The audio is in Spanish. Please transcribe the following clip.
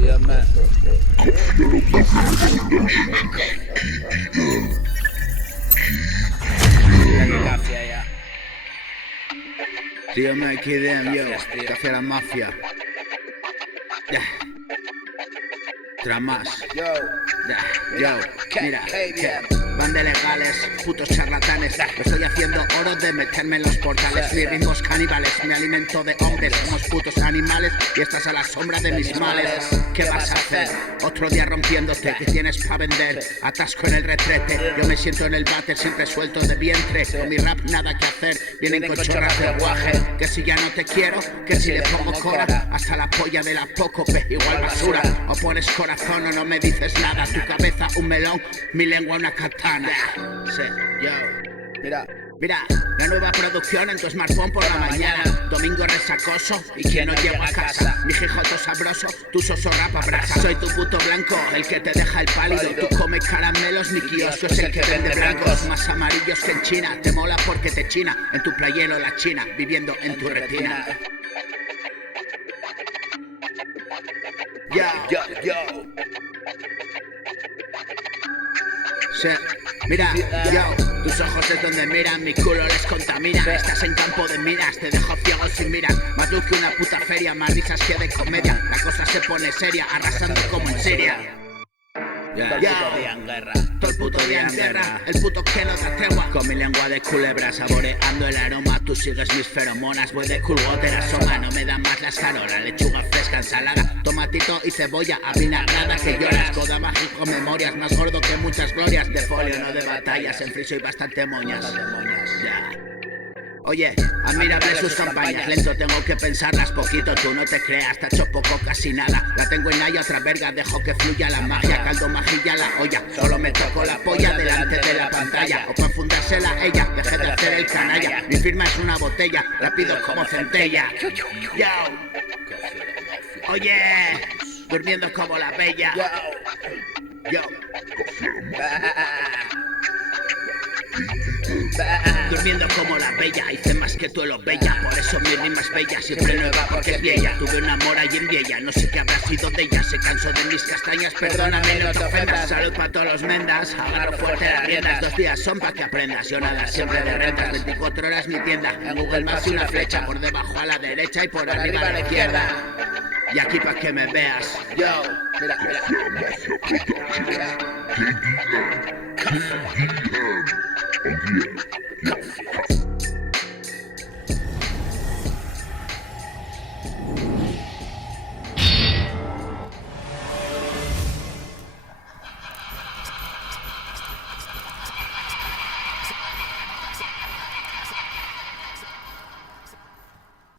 Yeah, man. Café ya. Tío, me quedé yo, Gracias, tío. café a la mafia. Ya. Tramas. Yo. Yo, mira, que van de legales, putos charlatanes. Lo estoy haciendo oro de meterme en los portales. Mis ritmos caníbales, me alimento de hombres. Somos putos animales y estás a la sombra de mis males. ¿Qué vas a hacer? Otro día rompiéndote, ¿qué tienes pa' vender? Atasco en el retrete, yo me siento en el váter siempre suelto de vientre. Con mi rap nada que hacer, vienen con chorras de guaje. Que si ya no te quiero, que si le pongo cora. Hasta la polla de la Pócope, igual basura. O pones corazón o no me dices nada. Tu cabeza un melón, mi lengua una katana. Sí, yo. Mira, la nueva producción en tu smartphone por la mañana. Domingo resacoso y que no llego a casa. Mi jijoto sabroso, tu soso rapa brasa. Soy tu puto blanco, el que te deja el pálido. Tú comes caramelos, mi kiosco es el que vende blancos. Más amarillos que en China, te mola porque te china. En tu playero la China, viviendo en tu retina. Yo. Sí. Mira, yo, tus ojos es donde miran, mi culo les contamina. Estás en campo de minas, te dejo ciego sin mirar. Más luz que una puta feria, más risas que de comedia. La cosa se pone seria, arrasando como en Siria. Todo el puto día en guerra. Todo el puto día en guerra, el puto que no da tregua. Con mi lengua de culebra saboreando el aroma. Tú sigues mis feromonas, voy de culgote la soma. No me dan más las carolas, lechuga fresca, ensalada, tomatito y cebolla avinagrada que lloras. Goda mágico, memorias, más gordo que muchas glorias. De folio, no de batallas, en friso y bastante moñas. Ya. Oye, admirable sus campañas, lento tengo que pensarlas poquito, tú no te creas, te hecho poco, casi nada. La tengo en haya, otra verga, dejo que fluya la magia, caldo majilla la olla. Solo me toco la polla delante de la pantalla, o para fundársela ella, dejé de hacer el canalla. Mi firma es una botella, rápido como centella. Yo. Oye, durmiendo como la bella. Yo. Durmiendo como la bella, hice más que tú lo bella. Por eso mi rima es bella, siempre nueva porque es vieja. Tuve una mora y en vieja, no sé qué habrá sido de ella. Se cansó de mis castañas, perdóname, no te ofendas. Salud para todos los mendas, agarro fuerte las riendas. 2 días son pa' que aprendas, yo nada siempre de rentas. 24 horas mi tienda, en Google Maps y una flecha. Por debajo a la derecha y por arriba a la izquierda. Y aquí pa' que me veas, yo. Mira.